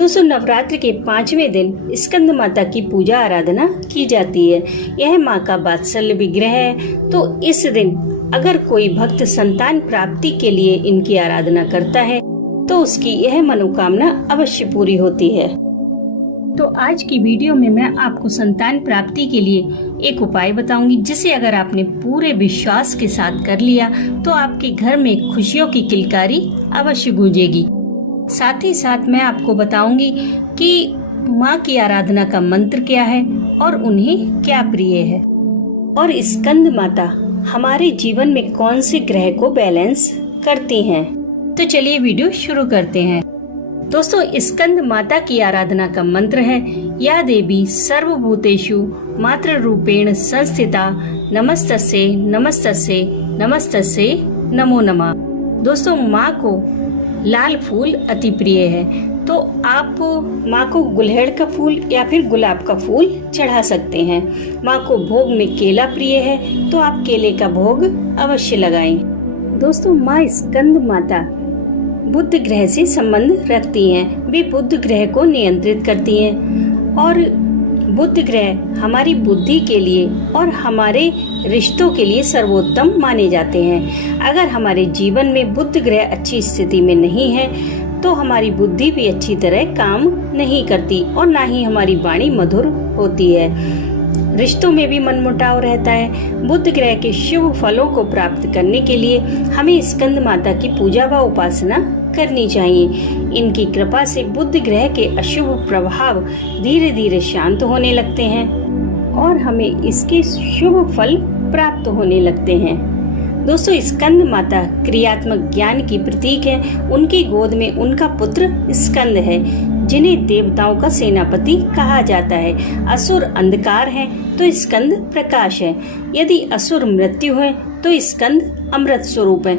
दोस्तों, नवरात्र के 5वें दिन स्कंद माता की पूजा आराधना की जाती है। यह माँ का वात्सल्य विग्रह है। तो इस दिन अगर कोई भक्त संतान प्राप्ति के लिए इनकी आराधना करता है तो उसकी यह मनोकामना अवश्य पूरी होती है। तो आज की वीडियो में मैं आपको संतान प्राप्ति के लिए एक उपाय बताऊंगी, जिसे अगर आपने पूरे विश्वास के साथ कर लिया तो आपके घर में खुशियों की किलकारी अवश्य गूंजेगी। साथ ही साथ मैं आपको बताऊंगी कि माँ की आराधना का मंत्र क्या है और उन्हें क्या प्रिय है, और स्कंद माता हमारे जीवन में कौन से ग्रह को बैलेंस करती हैं। तो चलिए वीडियो शुरू करते हैं। दोस्तों, स्कंद माता की आराधना का मंत्र है, या देवी सर्वभूतेषु मातृ रूपेण संस्थिता नमस्तस्यै नमस्तस्यै नमस्तस्यै नमो नमः। दोस्तों, माँ को लाल फूल अति प्रिय है, तो आप माँ को गुलहेड़ का फूल या फिर गुलाब का फूल चढ़ा सकते हैं। माँ को भोग में केला प्रिय है, तो आप केले का भोग अवश्य लगाएं। दोस्तों, माँ स्कंद माता बुध ग्रह से संबंध रखती हैं। वे बुध ग्रह को नियंत्रित करती हैं और बुध ग्रह हमारी बुद्धि के लिए और हमारे रिश्तों के लिए सर्वोत्तम माने जाते हैं। अगर हमारे जीवन में बुध ग्रह अच्छी स्थिति में नहीं है तो हमारी बुद्धि भी अच्छी तरह काम नहीं करती और ना ही हमारी वाणी मधुर होती है। रिश्तों में भी मनमुटाव रहता है। बुध ग्रह के शुभ फलों को प्राप्त करने के लिए हमें स्कंद माता की पूजा व उपासना करनी चाहिए। इनकी कृपा से बुध ग्रह के अशुभ प्रभाव धीरे धीरे शांत होने लगते हैं और हमें इसके शुभ फल प्राप्त होने लगते हैं। दोस्तों, स्कंद माता क्रियात्मक ज्ञान की प्रतीक है। उनकी गोद में उनका पुत्र स्कंद है, जिन्हें देवताओं का सेनापति कहा जाता है। असुर अंधकार है तो स्कंद प्रकाश है। यदि असुर मृत्यु है तो स्कंद अमृत स्वरूप है।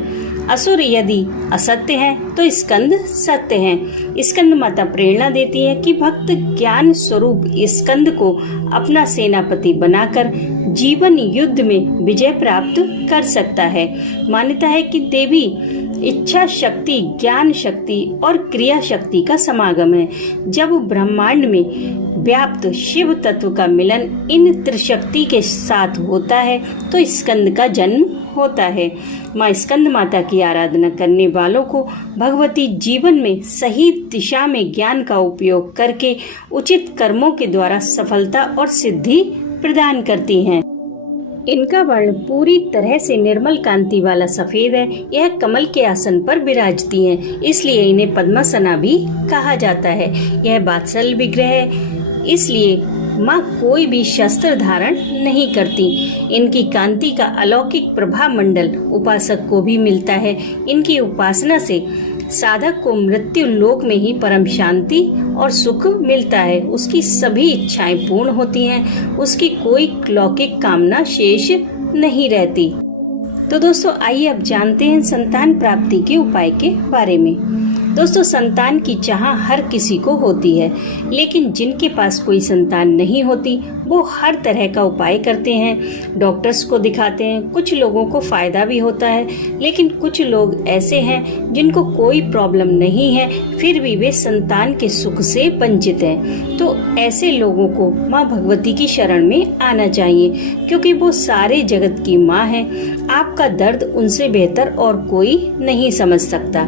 असुर यदि असत्य है तो स्कंद सत्य है। स्कंद माता प्रेरणा देती है कि भक्त ज्ञान स्वरूप स्कंद को अपना सेनापति बनाकर जीवन युद्ध में विजय प्राप्त कर सकता है। मान्यता है कि देवी इच्छा शक्ति, ज्ञान शक्ति और क्रिया शक्ति का समागम है। जब ब्रह्मांड में व्याप्त शिव तत्व का मिलन इन त्रिशक्ति के साथ होता है तो स्कंद का जन्म होता है। माँ स्कंद माता की आराधना करने वालों को भगवती जीवन में सही दिशा में ज्ञान का उपयोग करके उचित कर्मों के द्वारा सफलता और सिद्धि प्रदान करती हैं। इनका वर्ण पूरी तरह से निर्मल कांति वाला सफेद है। यह कमल के आसन पर विराजती हैं, इसलिए इन्हें पद्मासना भी कहा जाता है। यह वात्सल्य विग्रह है, इसलिए माँ कोई भी शस्त्र धारण नहीं करती। इनकी कांति का अलौकिक प्रभा मंडल उपासक को भी मिलता है। इनकी उपासना से साधक को मृत्यु लोक में ही परम शांति और सुख मिलता है। उसकी सभी इच्छाएं पूर्ण होती हैं। उसकी कोई लौकिक कामना शेष नहीं रहती। तो दोस्तों, आइए अब जानते हैं संतान प्राप्ति के उपाय के बारे में। दोस्तों, संतान की चाह हर किसी को होती है, लेकिन जिनके पास कोई संतान नहीं होती वो हर तरह का उपाय करते हैं, डॉक्टर्स को दिखाते हैं। कुछ लोगों को फायदा भी होता है, लेकिन कुछ लोग ऐसे हैं जिनको कोई प्रॉब्लम नहीं है, फिर भी वे संतान के सुख से वंचित हैं। तो ऐसे लोगों को माँ भगवती की शरण में आना चाहिए, क्योंकि वो सारे जगत की माँ है। आपका दर्द उनसे बेहतर और कोई नहीं समझ सकता।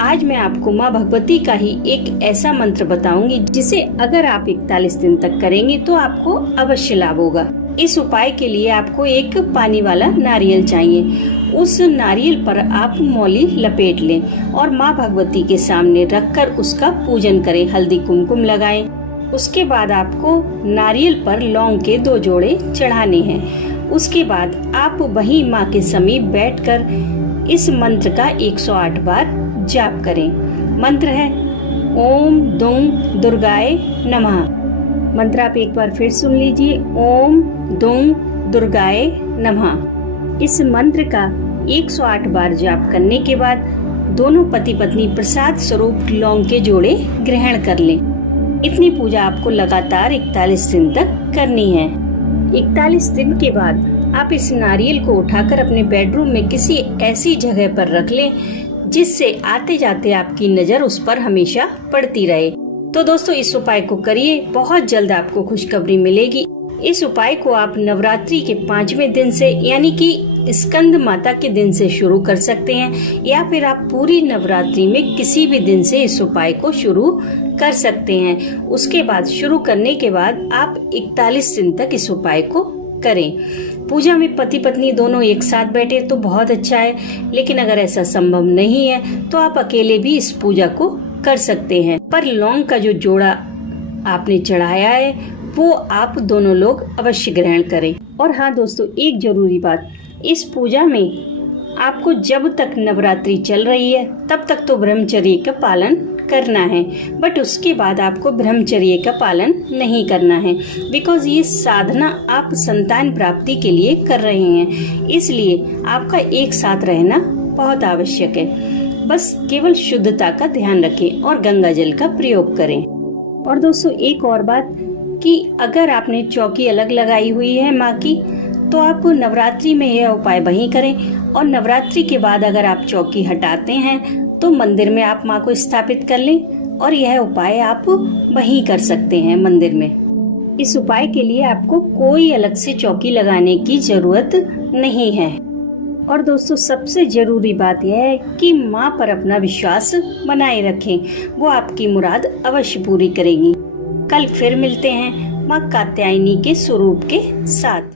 आज मैं आपको माँ भगवती का ही एक ऐसा मंत्र बताऊंगी, जिसे अगर आप 41 दिन तक करेंगे तो आपको अवश्य लाभ होगा। इस उपाय के लिए आपको एक पानी वाला नारियल चाहिए। उस नारियल पर आप मौली लपेट लें और माँ भगवती के सामने रखकर उसका पूजन करें। हल्दी कुमकुम लगाएं। उसके बाद आपको नारियल पर लौंग के 2 जोड़े चढ़ाने हैं। उसके बाद आप वहीं माँ के समीप बैठकर इस मंत्र का 108 बार जाप करें। मंत्र है ओम दुंग दुर्गाय नमः। मंत्र आप एक बार फिर सुन लीजिए, ओम दुंग दुर्गाय नमः। इस मंत्र का 108 बार जाप करने के बाद दोनों पति पत्नी प्रसाद स्वरूप लौंग के जोड़े ग्रहण कर लें। इतनी पूजा आपको लगातार 41 दिन तक करनी है। 41 दिन के बाद आप इस नारियल को उठाकर अपने बेडरूम में किसी ऐसी जगह पर रख लें जिससे आते जाते आपकी नजर उस पर हमेशा पड़ती रहे। तो दोस्तों इस उपाय को करिए, बहुत जल्द आपको खुशखबरी मिलेगी। इस उपाय को आप नवरात्रि के 5वें दिन से यानी कि स्कंद माता के दिन से शुरू कर सकते हैं, या फिर आप पूरी नवरात्रि में किसी भी दिन से इस उपाय को शुरू कर सकते हैं। उसके बाद शुरू करने के बाद आप 41 दिन तक इस उपाय को करें। पूजा में पति पत्नी दोनों एक साथ बैठे तो बहुत अच्छा है, लेकिन अगर ऐसा संभव नहीं है तो आप अकेले भी इस पूजा को कर सकते हैं। पर लौंग का जो जोड़ा आपने चढ़ाया है वो आप दोनों लोग अवश्य ग्रहण करें। और हाँ दोस्तों, एक जरूरी बात, इस पूजा में आपको जब तक नवरात्रि चल रही है तब तक तो ब्रह्मचर्य का पालन करना है, बट उसके बाद आपको ब्रह्मचर्य का पालन नहीं करना है, बिकॉज ये साधना आप संतान प्राप्ति के लिए कर रहे हैं। इसलिए आपका एक साथ रहना बहुत आवश्यक है। बस केवल शुद्धता का ध्यान रखें और गंगा जल का प्रयोग करें। और दोस्तों एक और बात कि अगर आपने चौकी अलग लगाई हुई है माँ की, तो आप नवरात्रि में यह उपाय वहीं करें, और नवरात्रि के बाद अगर आप चौकी हटाते हैं तो मंदिर में आप माँ को स्थापित कर लें, और यह उपाय आप वहीं कर सकते हैं मंदिर में। इस उपाय के लिए आपको कोई अलग से चौकी लगाने की जरूरत नहीं है। और दोस्तों सबसे जरूरी बात यह है कि माँ पर अपना विश्वास बनाए रखें, वो आपकी मुराद अवश्य पूरी करेगी। कल फिर मिलते हैं माँ कात्यायनी के स्वरूप के साथ।